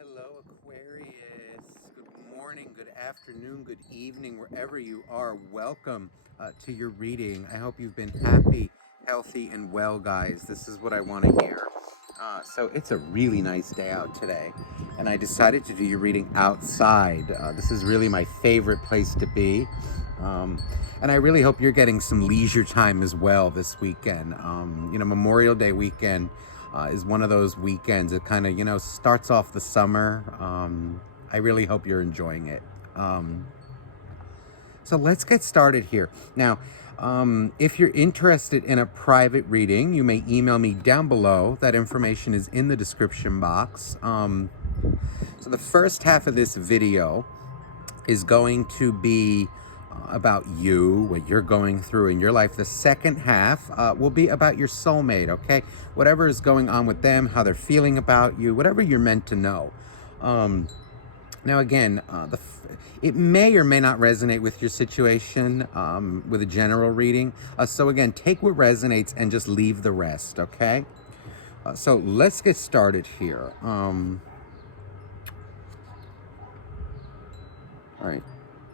Hello, Aquarius. Good morning, good afternoon, good evening, wherever you are. Welcome to your reading. I hope you've been happy, healthy, and well, guys. This is what I want to hear. So, it's a really nice day out today, and I decided to do your reading outside. This is really my favorite place to be. Um, and I really hope you're getting some leisure time as well this weekend. Memorial Day weekend is one of those weekends. It kind of, starts off the summer. I really hope you're enjoying it. So let's get started here. Now, if you're interested in a private reading, you may email me down below. That information is in the description box. So the first half of this video is going to be about you, what you're going through in your life. The second half will be about your soulmate, okay? Whatever is going on with them, how they're feeling about you, whatever you're meant to know. Now, again, it may or may not resonate with your situation with a general reading. So, again, take what resonates and just leave the rest, okay? So let's get started here. All right.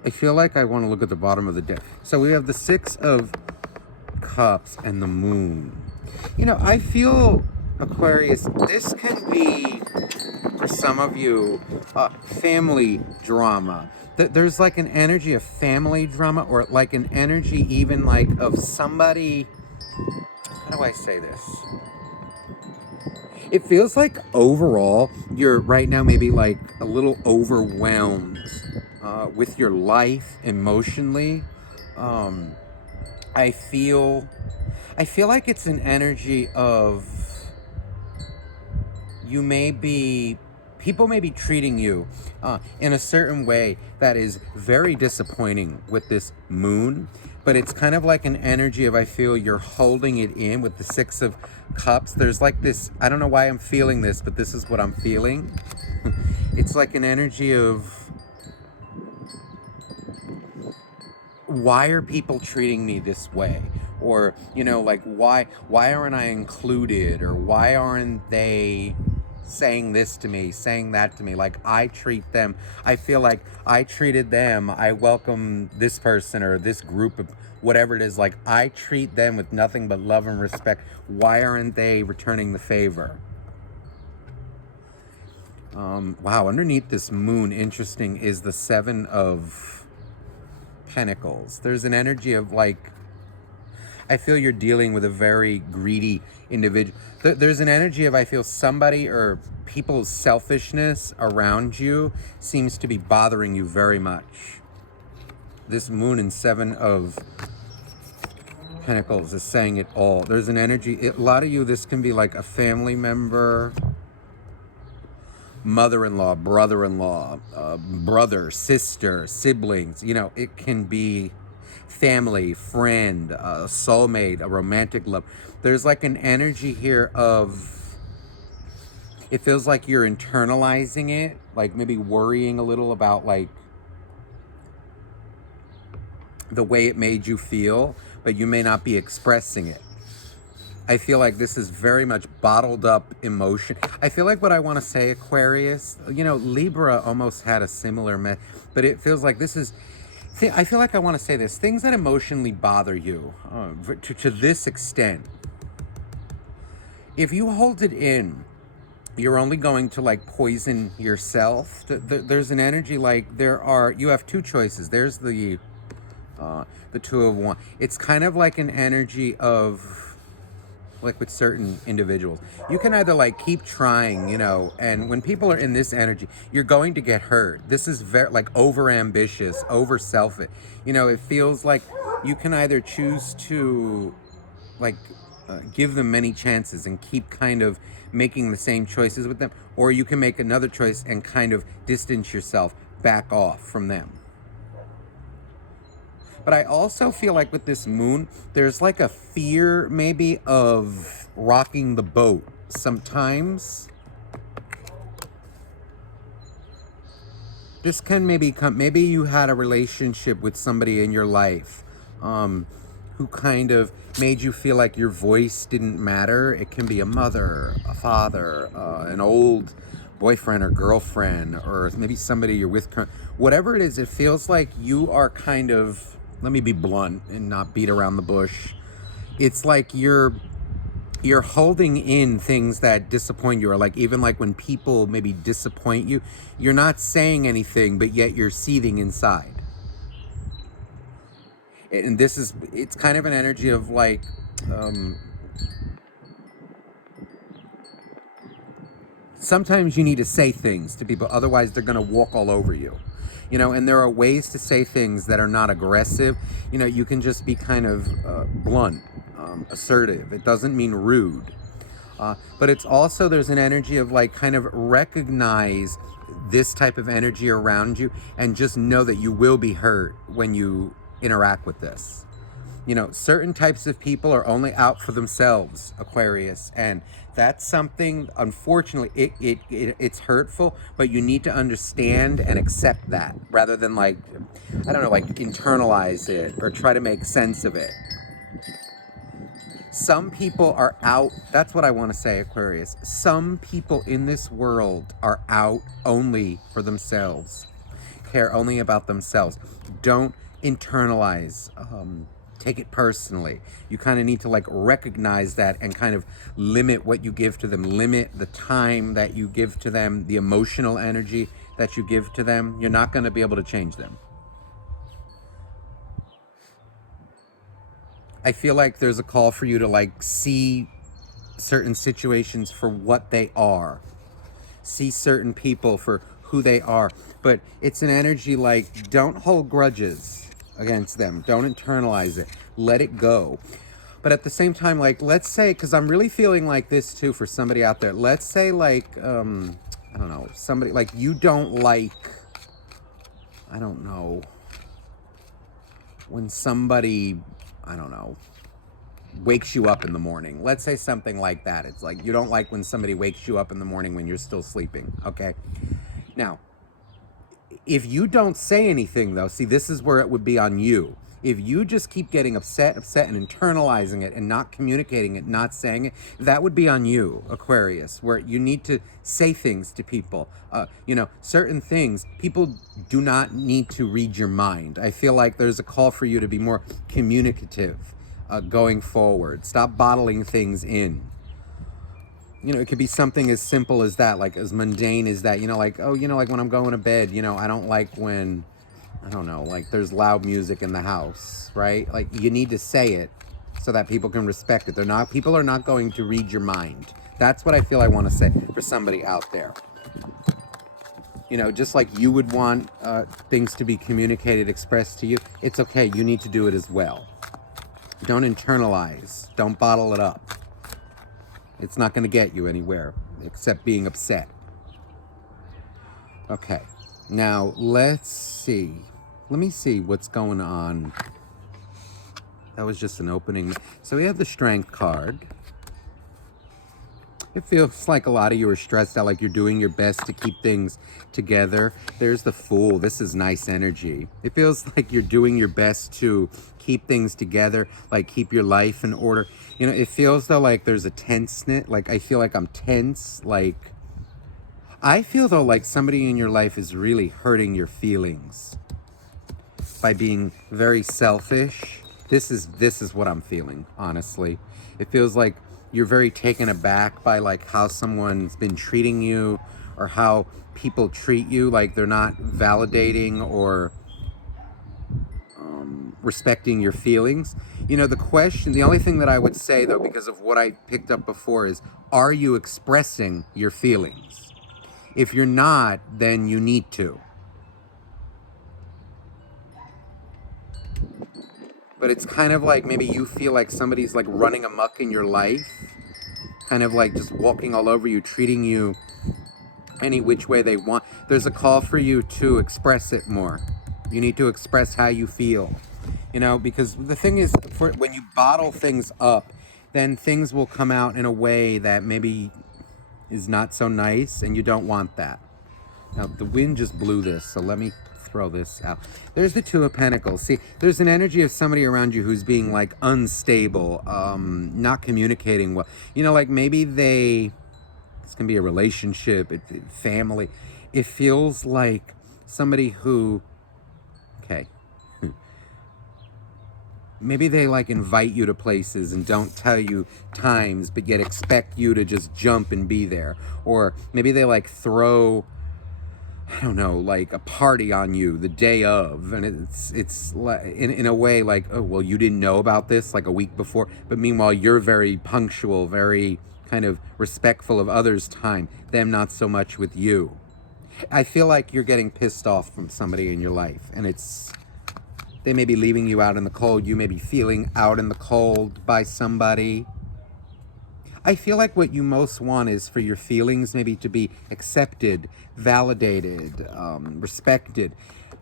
I feel like I want to look at the bottom of the deck. So we have the Six of Cups and the Moon. I feel, Aquarius, this can be, for some of you, family drama. There's like an energy of family drama, or like an energy even like of somebody, how do I say this? It feels like overall you're right now maybe like a little overwhelmed with your life emotionally. I feel like it's an energy of people may be treating you in a certain way that is very disappointing with this moon, but it's kind of like an energy of, I feel you're holding it in with the Six of Cups. There's like this, I don't know why I'm feeling this, but this is what I'm feeling. It's like an energy of, why are people treating me this way? Or, like, why aren't I included? Or why aren't they saying this to me, saying that to me? Like, I treat them, I feel like I treated them, I welcome this person or this group of whatever it is, like I treat them with nothing but love and respect. Why aren't they returning the favor? Wow, underneath this moon, interesting, is the Seven of Pentacles. There's an energy of like, I feel you're dealing with a very greedy individual. There's an energy of, I feel somebody or people's selfishness around you seems to be bothering you very much. This moon and Seven of Pentacles is saying it all. There's an energy, a lot of you, this can be like a family member, mother-in-law, brother-in-law, brother, sister, siblings. It can be family, friend, soulmate, a romantic love. There's like an energy here of, it feels like you're internalizing it, like maybe worrying a little about like the way it made you feel, but you may not be expressing it. I feel like this is very much bottled up emotion. I feel like what I want to say, Aquarius, Libra almost had a similar but it feels like this is, I feel like I want to say this, things that emotionally bother you to this extent. If you hold it in, you're only going to like poison yourself. There's an energy like you have two choices. There's the Two of Wands. It's kind of like an energy of, like with certain individuals, you can either like keep trying, and when people are in this energy, you're going to get hurt. This is very like over ambitious, over selfish. It feels like you can either choose to like give them many chances and keep kind of making the same choices with them, or you can make another choice and kind of distance yourself, back off from them. But I also feel like with this moon, there's like a fear maybe of rocking the boat sometimes. This can maybe you had a relationship with somebody in your life who kind of made you feel like your voice didn't matter. It can be a mother, a father, an old boyfriend or girlfriend, or maybe somebody you're with, whatever it is, it feels like you are kind of, let me be blunt and not beat around the bush. It's like you're holding in things that disappoint you, or like even like when people maybe disappoint you, you're not saying anything, but yet you're seething inside. And it's kind of an energy of like, sometimes you need to say things to people, otherwise they're going to walk all over you. And there are ways to say things that are not aggressive. You can just be kind of blunt, assertive. It doesn't mean rude. But it's also, there's an energy of like kind of recognize this type of energy around you and just know that you will be hurt when you interact with this. Certain types of people are only out for themselves, Aquarius, and that's something, unfortunately, it's hurtful, but you need to understand and accept that rather than like, I don't know, like internalize it or try to make sense of it. Some people are out, that's what I want to say, Aquarius. Some people in this world are out only for themselves, care only about themselves. Don't internalize, take it personally. You kind of need to like recognize that and kind of limit what you give to them, limit the time that you give to them, the emotional energy that you give to them. You're not going to be able to change them. I feel like there's a call for you to like see certain situations for what they are. See certain people for who they are. But it's an energy like, don't hold grudges against them. Don't internalize it. Let it go. But at the same time, like, let's say, because I'm really feeling like this too for somebody out there. Let's say like, I don't know, somebody like you don't like, I don't know, when somebody, I don't know, wakes you up in the morning. Let's say something like that. It's like you don't like when somebody wakes you up in the morning when you're still sleeping, okay? Now, if you don't say anything though, see, this is where it would be on you. If you just keep getting upset and internalizing it and not communicating it, not saying it, that would be on you, Aquarius, where you need to say things to people. Certain things, people do not need to read your mind. I feel like there's a call for you to be more communicative going forward. Stop bottling things in. It could be something as simple as that, like as mundane as that, like, oh, like when I'm going to bed, I don't like when, I don't know, like there's loud music in the house, right? Like you need to say it so that people can respect it. People are not going to read your mind. That's what I feel I want to say for somebody out there. Just like you would want things to be communicated, expressed to you, it's okay. You need to do it as well. Don't internalize. Don't bottle it up. It's not going to get you anywhere except being upset. Okay. Now, let's see. Let me see what's going on. That was just an opening. So we have the Strength card. It feels like a lot of you are stressed out, like you're doing your best to keep things together. There's the Fool. This is nice energy. It feels like you're doing your best to keep things together, like keep your life in order. It feels though like there's a tenseness, like I feel like I'm tense, like I feel though like somebody in your life is really hurting your feelings by being very selfish. This is what I'm feeling, honestly. It feels like you're very taken aback by like how someone's been treating you or how people treat you, like they're not validating or respecting your feelings. The only thing that I would say though, because of what I picked up before, is, are you expressing your feelings? If you're not, then you need to. But it's kind of like maybe you feel like somebody's like running amok in your life, kind of like just walking all over you, treating you any which way they want. There's a call for you to express it more. You need to express how you feel, because the thing is, when you bottle things up, then things will come out in a way that maybe is not so nice, and you don't want that. Now, the wind just blew this, so let me throw this out. There's the Two of Pentacles. See, there's an energy of somebody around you who's being like unstable, not communicating well. Like maybe they This can be a relationship, family. It feels like somebody who, okay, maybe they like invite you to places and don't tell you times, but yet expect you to just jump and be there. Or maybe they like throw, I don't know, like a party on you the day of, and it's like in a way like, oh well, you didn't know about this like a week before, but meanwhile you're very punctual, very kind of respectful of others' time, them not so much with you. I feel like you're getting pissed off from somebody in your life, and they may be leaving you out in the cold. You may be feeling out in the cold by somebody. I feel like what you most want is for your feelings maybe to be accepted, validated, respected.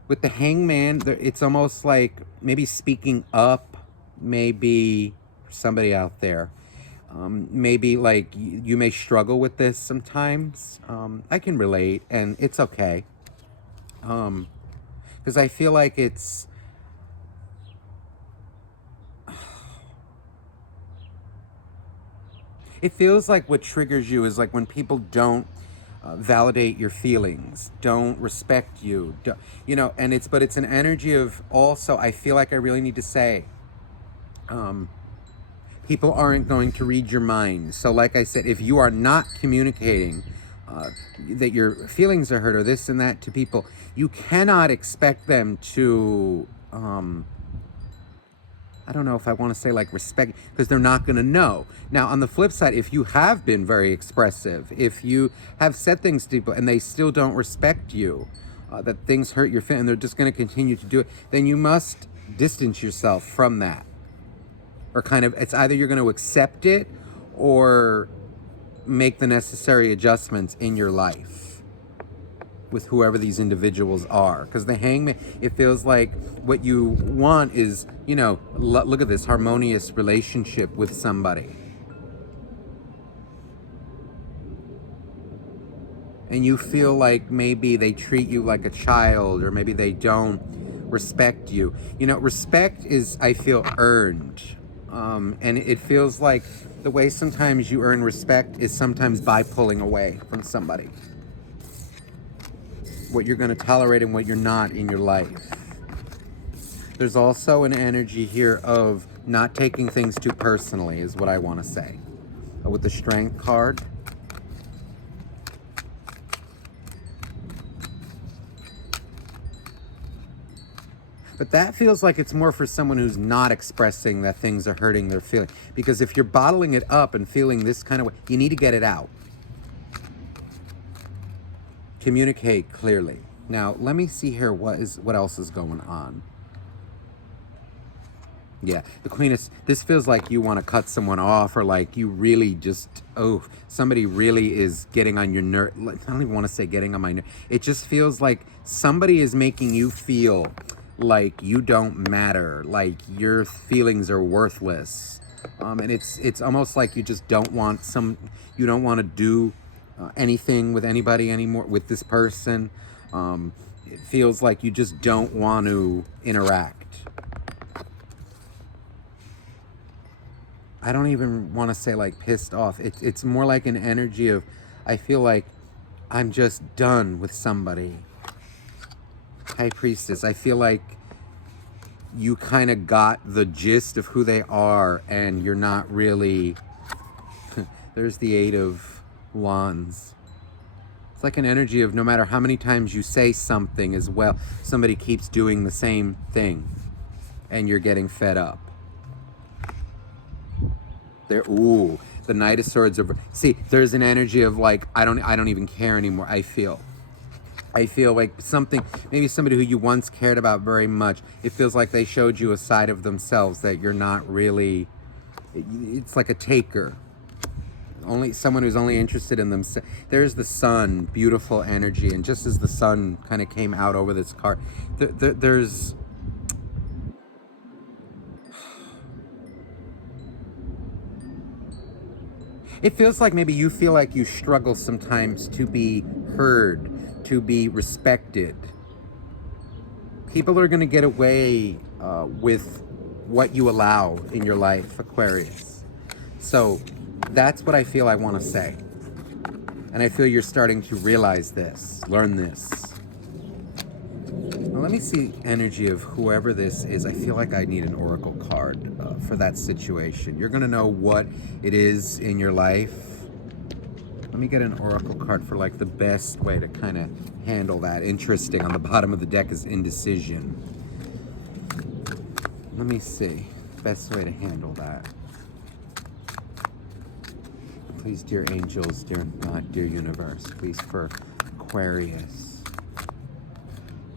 With the Hangman, it's almost like maybe speaking up, maybe somebody out there. Maybe like you may struggle with this sometimes. I can relate, and it's okay. Because I feel like it feels like what triggers you is like when people don't validate your feelings, don't respect you, and but it's an energy of also, I feel like I really need to say, people aren't going to read your mind. So like I said, if you are not communicating that your feelings are hurt or this and that to people, you cannot expect them to, I don't know if I want to say like respect, because they're not going to know. Now, on the flip side, if you have been very expressive, if you have said things to people and they still don't respect you, that things hurt your feelings and they're just going to continue to do it, then you must distance yourself from that. Or kind of, it's either you're going to accept it or make the necessary adjustments in your life with whoever these individuals are. Because the Hangman, it feels like what you want is, look at this harmonious relationship with somebody. And you feel like maybe they treat you like a child, or maybe they don't respect you. Respect is, I feel, earned. And it feels like the way sometimes you earn respect is sometimes by pulling away from somebody. What you're going to tolerate and what you're not in your life. There's also an energy here of not taking things too personally, is what I want to say. With the Strength card. But that feels like it's more for someone who's not expressing that things are hurting their feelings. Because if you're bottling it up and feeling this kind of way, you need to get it out. Communicate clearly. Now, let me see here what else is going on. Yeah, the Queen is, this feels like you want to cut someone off, or like you really just, somebody really is getting on your nerve. I don't even want to say getting on my nerve. It just feels like somebody is making you feel like you don't matter, like your feelings are worthless. And it's almost like you just don't want you don't want to do anything with anybody anymore, with this person. It feels like you just don't want to interact. I don't even want to say like pissed off. It's more like an energy of, I feel like I'm just done with somebody. High Priestess, I feel like you kind of got the gist of who they are and you're not really, there's the Eight of Wands. It's like an energy of no matter how many times you say something as well, somebody keeps doing the same thing and you're getting fed up. The Knight of Swords over. See, there's an energy of like, I don't even care anymore. I feel like maybe somebody who you once cared about very much, it feels like they showed you a side of themselves that you're not really, it's like a taker. Only someone who's only interested in themselves. There's the Sun, beautiful energy, and just as the Sun kind of came out over this card, there's, it feels like maybe you feel like you struggle sometimes to be heard, to be respected. People are going to get away with what you allow in your life, Aquarius. So that's what I feel I want to say. And I feel you're starting to realize this, learn this. Well, let me see energy of whoever this is. I feel like I need an oracle card for that situation. You're going to know what it is in your life. Let me get an oracle card for like the best way to kind of handle that. Interesting. On the bottom of the deck is indecision. Let me see. Best way to handle that. Please, dear angels, dear God, dear universe, please for Aquarius.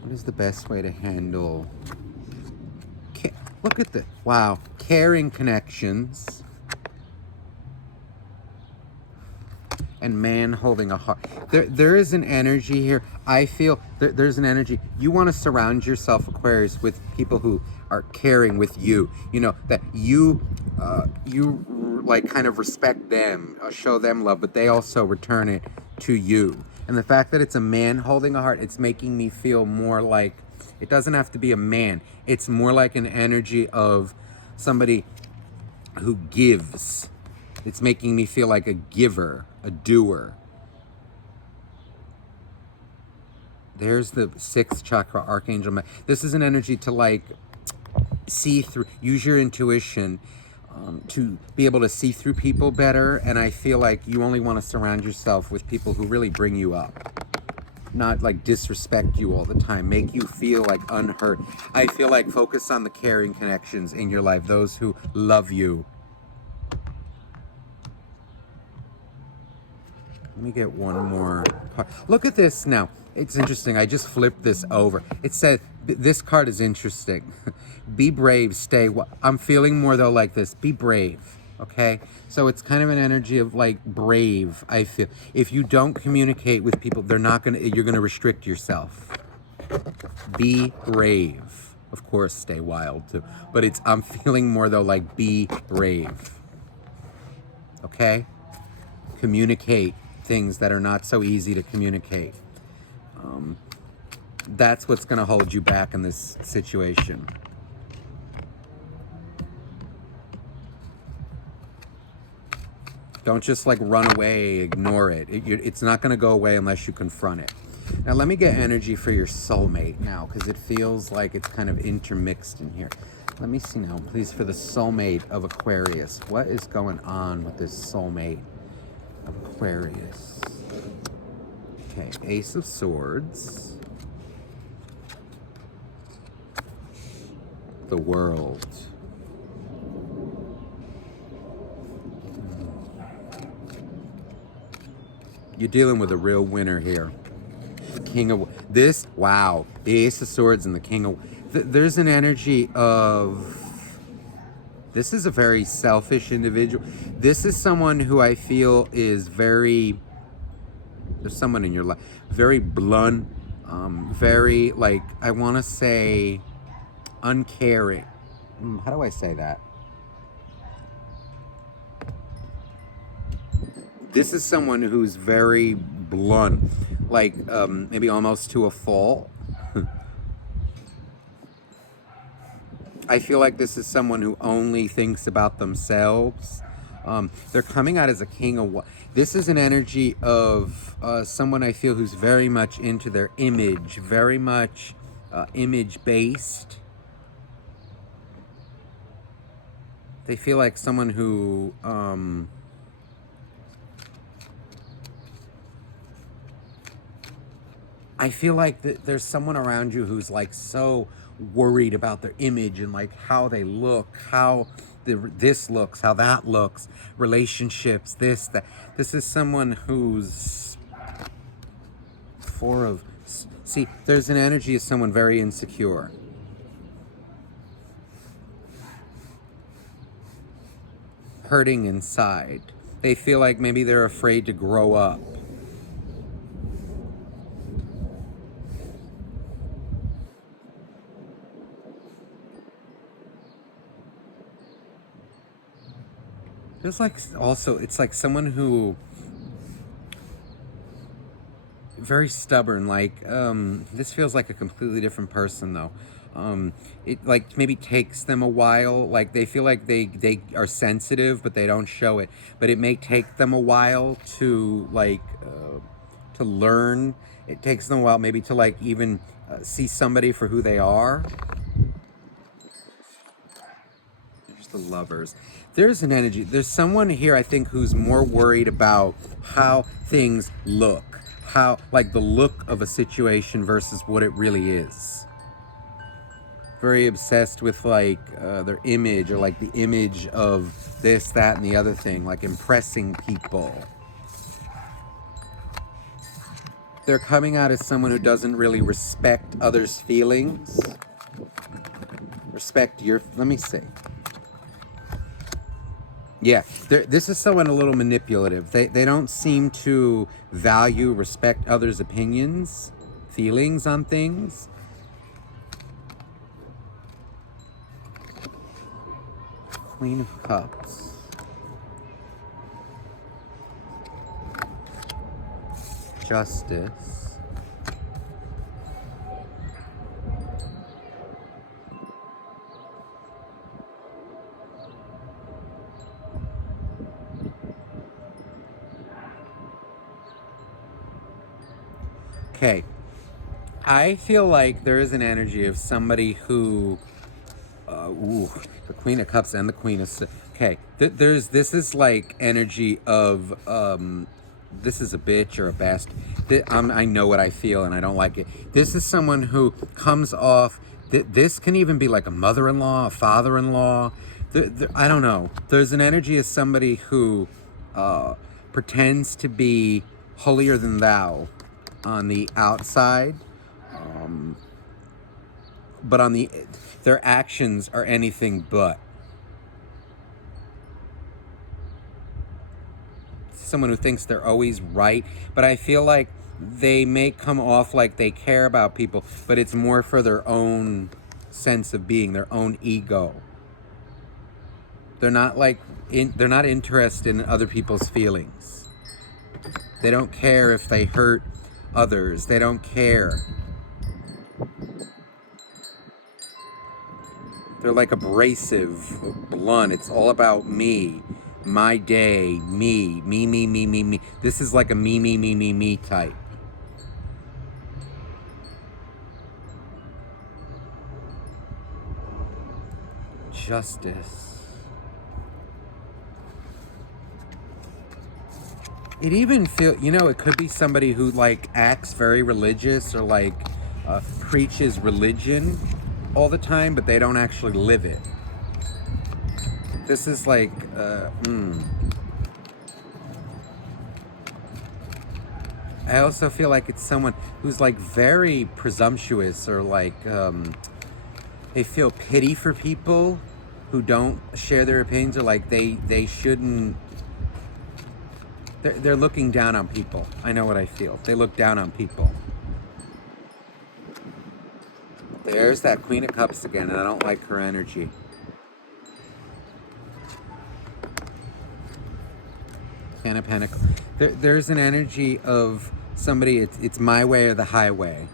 What is the best way to handle... Look at this. Wow. Caring connections. And man holding a heart. There is an energy here. I feel there's an energy. You want to surround yourself, Aquarius, with people who are caring with you. You know, that you like kind of respect them, show them love, but they also return it to you. And the fact that it's a man holding a heart, it's making me feel more like, it doesn't have to be a man. It's more like an energy of somebody who gives. It's making me feel like a giver, a doer. There's the 6th chakra, Archangel. This is an energy to like see through, use your intuition to be able to see through people better. And I feel like you only want to surround yourself with people who really bring you up. Not like disrespect you all the time, make you feel like unhurt. I feel like focus on the caring connections in your life, those who love you. Let me get one more card. Look at this now. It's interesting. I just flipped this over. It says, this card is interesting. Be brave, stay. I'm feeling more though like this. Be brave, okay? So it's kind of an energy of like brave, I feel. If you don't communicate with people, you're gonna restrict yourself. Be brave. Of course, stay wild too. But I'm feeling more though like be brave, okay? Communicate things that are not so easy to communicate. That's what's going to hold you back in this situation. Don't just like run away, ignore it. It's not going to go away unless you confront it. Now let me get energy for your soulmate now, because it feels like it's kind of intermixed in here. Let me see now, please, for the soulmate of Aquarius. What is going on with this soulmate of Aquarius? Okay, Ace of Swords. The World. You're dealing with a real winner here. The King of... This, wow. The Ace of Swords and the King of... There's an energy of... This is a very selfish individual. This is someone who I feel is very... There's someone in your life. Very blunt. Very, like, I want to say... uncaring. How do I say that? This is someone who's very blunt, like maybe almost to a fault. I feel like this is someone who only thinks about themselves. They're coming out as a king of... This is an energy of someone I feel who's very much into their image, very much image-based. They feel like someone who... I feel like there's someone around you who's like so worried about their image and like how they look, how this looks, how that looks, relationships, this, that. This is someone who's see, there's an energy of someone very insecure. Hurting inside. They feel like maybe they're afraid to grow up. There's like also, it's like someone who very stubborn. Like, this feels like a completely different person, though. It like maybe takes them a while. Like they feel like they are sensitive, but they don't show it. But it may take them a while to like to learn. It takes them a while, maybe to like even see somebody for who they are. There's the Lovers. There's an energy. There's someone here, I think, who's more worried about how things look, how like the look of a situation versus what it really is. Very obsessed with like their image, or like the image of this, that, and the other thing, like impressing people. They're coming out as someone who doesn't really respect others' feelings. Respect your, let me see. Yeah, this is someone a little manipulative. They don't seem to value, respect others' opinions, feelings on things. Queen of Cups. Justice. Okay. I feel like there is an energy of somebody who the Queen of Cups and the Queen of... Okay, this is like energy of, this is a bitch or a bastard. I know what I feel and I don't like it. This is someone who comes off, this can even be like a mother-in-law, a father-in-law. I don't know. There's an energy of somebody who pretends to be holier than thou on the outside, but on the... their actions are anything but. Someone who thinks they're always right, but I feel like they may come off like they care about people, but it's more for their own sense of being, their own ego. They're not like they're not interested in other people's feelings. They don't care if they hurt others. They don't care. They're like abrasive, blunt. It's all about me, my day, me. This is like a me type. Justice. It even feel, it could be somebody who like acts very religious or like preaches religion all the time, but they don't actually live it. This is like, I also feel like it's someone who's like very presumptuous, or like they feel pity for people who don't share their opinions, or like they shouldn't. They're looking down on people. I know what I feel. They look down on people. There's that Queen of Cups again, and I don't like her energy. Ten of Pentacles. There's an energy of somebody, it's my way or the highway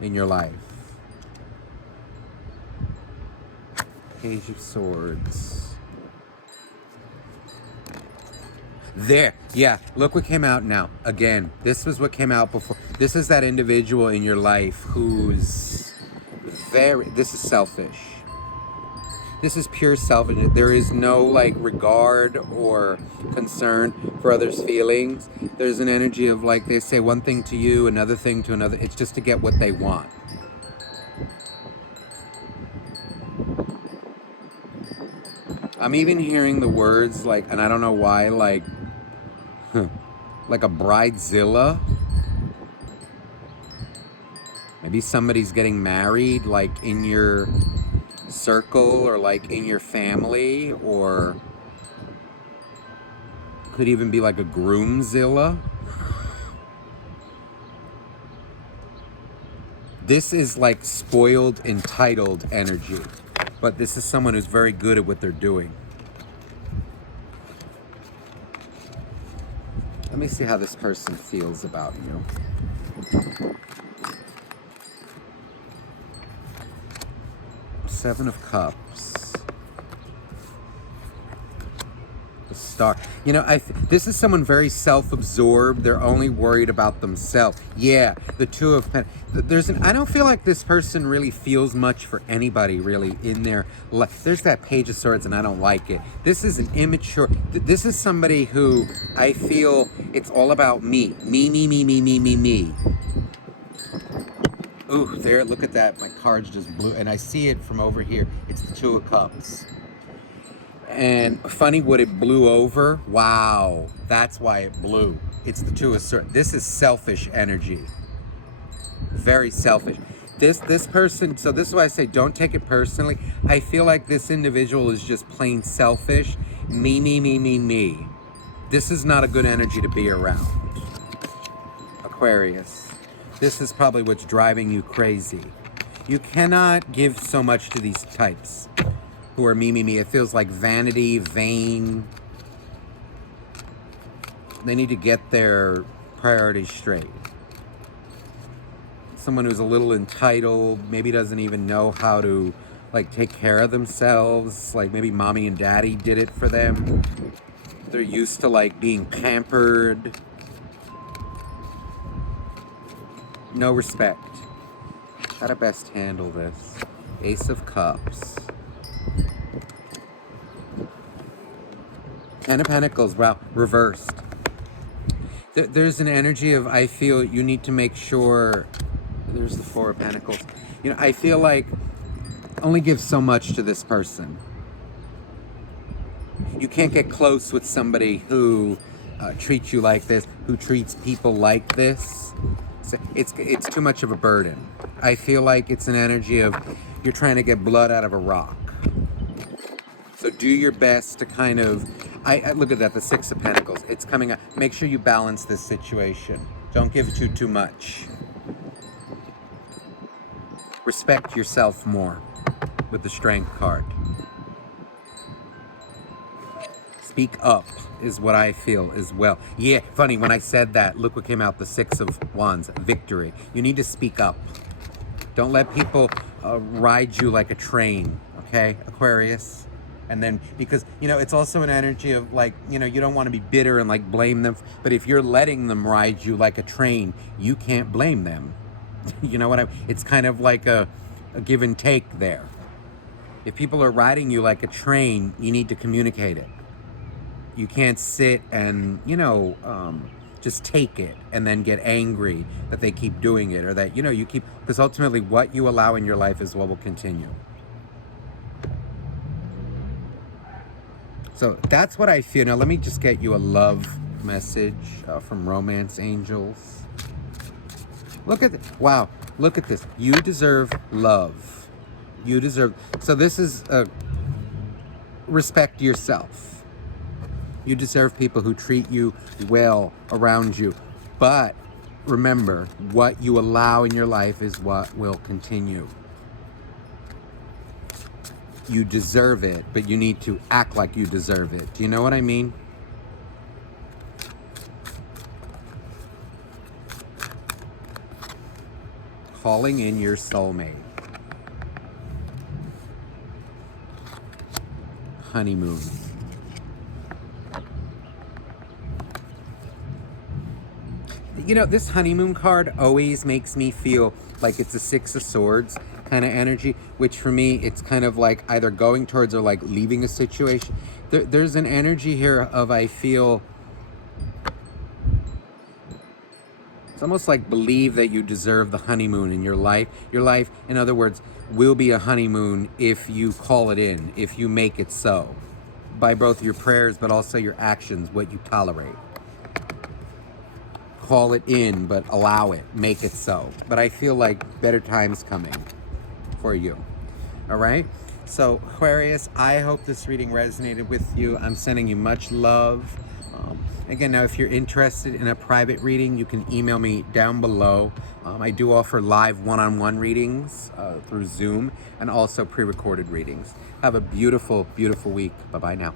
in your life. Page of Swords. There, yeah, look what came out now. Again, this was what came out before. This is that individual in your life who's this is selfish. This is pure selfishness. There is no like regard or concern for others' feelings. There's an energy of like they say one thing to you, another thing to another. It's just to get what they want. I'm even hearing the words like, and I don't know why, like a bridezilla. Maybe somebody's getting married, like in your circle or like in your family, or could even be like a groomzilla. This is like spoiled, entitled energy, but this is someone who's very good at what they're doing. Let me see how this person feels about you. Seven of Cups. The Star. You know, this is someone very self-absorbed. They're only worried about themselves. Yeah, the Two of Pentacles. I don't feel like this person really feels much for anybody really in their life. There's that Page of Swords and I don't like it. This is an immature, this is somebody who I feel it's all about me. Me, me, me, me, me, me, me. Ooh, there, look at that. My cards just blew, and I see it from over here. It's the Two of Cups. And funny what it blew over. Wow, that's why it blew. It's the Two of Swords. This is selfish energy. Very selfish. This person, so this is why I say don't take it personally. I feel like this individual is just plain selfish. Me, me, me, me, me. This is not a good energy to be around. Aquarius. This is probably what's driving you crazy. You cannot give so much to these types who are me, me, me. It feels like vanity, vain. They need to get their priorities straight. Someone who's a little entitled, maybe doesn't even know how to like take care of themselves. Like maybe mommy and daddy did it for them. They're used to like being pampered. No respect. How to best handle this? Ace of Cups. Ten of Pentacles. Wow, reversed. There's an energy of, I feel you need to make sure. There's the Four of Pentacles. You know, I feel like only give so much to this person. You can't get close with somebody who treats you like this, who treats people like this. It's too much of a burden. I feel like it's an energy of you're trying to get blood out of a rock. So do your best to kind of, I look at that, the Six of Pentacles. It's coming up. Make sure you balance this situation. Don't give too much. Respect yourself more with the Strength card. Speak up is what I feel as well. Yeah, funny, when I said that, look what came out, the Six of Wands, victory. You need to speak up. Don't let people ride you like a train, okay, Aquarius? And then, because, you know, it's also an energy of like, you know, you don't want to be bitter and like blame them, but if you're letting them ride you like a train, you can't blame them. You know what I mean? It's kind of like a give and take there. If people are riding you like a train, you need to communicate it. You can't sit and, you know, just take it and then get angry that they keep doing it or that, you know, you keep, because ultimately what you allow in your life is what will continue. So that's what I feel. Now let me just get you a love message from Romance Angels. Look at this. Wow, look at this. You deserve love. You deserve, so this is respect yourself. You deserve people who treat you well around you. But remember, what you allow in your life is what will continue. You deserve it, but you need to act like you deserve it. Do you know what I mean? Calling in your soulmate. Honeymoon. You know, this honeymoon card always makes me feel like it's a Six of Swords kind of energy, which for me, it's kind of like either going towards or like leaving a situation. There's an energy here of, I feel, it's almost like believe that you deserve the honeymoon in your life. Your life, in other words, will be a honeymoon if you call it in, if you make it so, by both your prayers, but also your actions, what you tolerate. Call it in, but allow it, make it so. But I feel like better times coming for you. All right? So Aquarius, I hope this reading resonated with you. I'm sending you much love. Again, now if you're interested in a private reading, you can email me down below. I do offer live one-on-one readings through Zoom and also pre-recorded readings. Have a beautiful, beautiful week. Bye-bye now.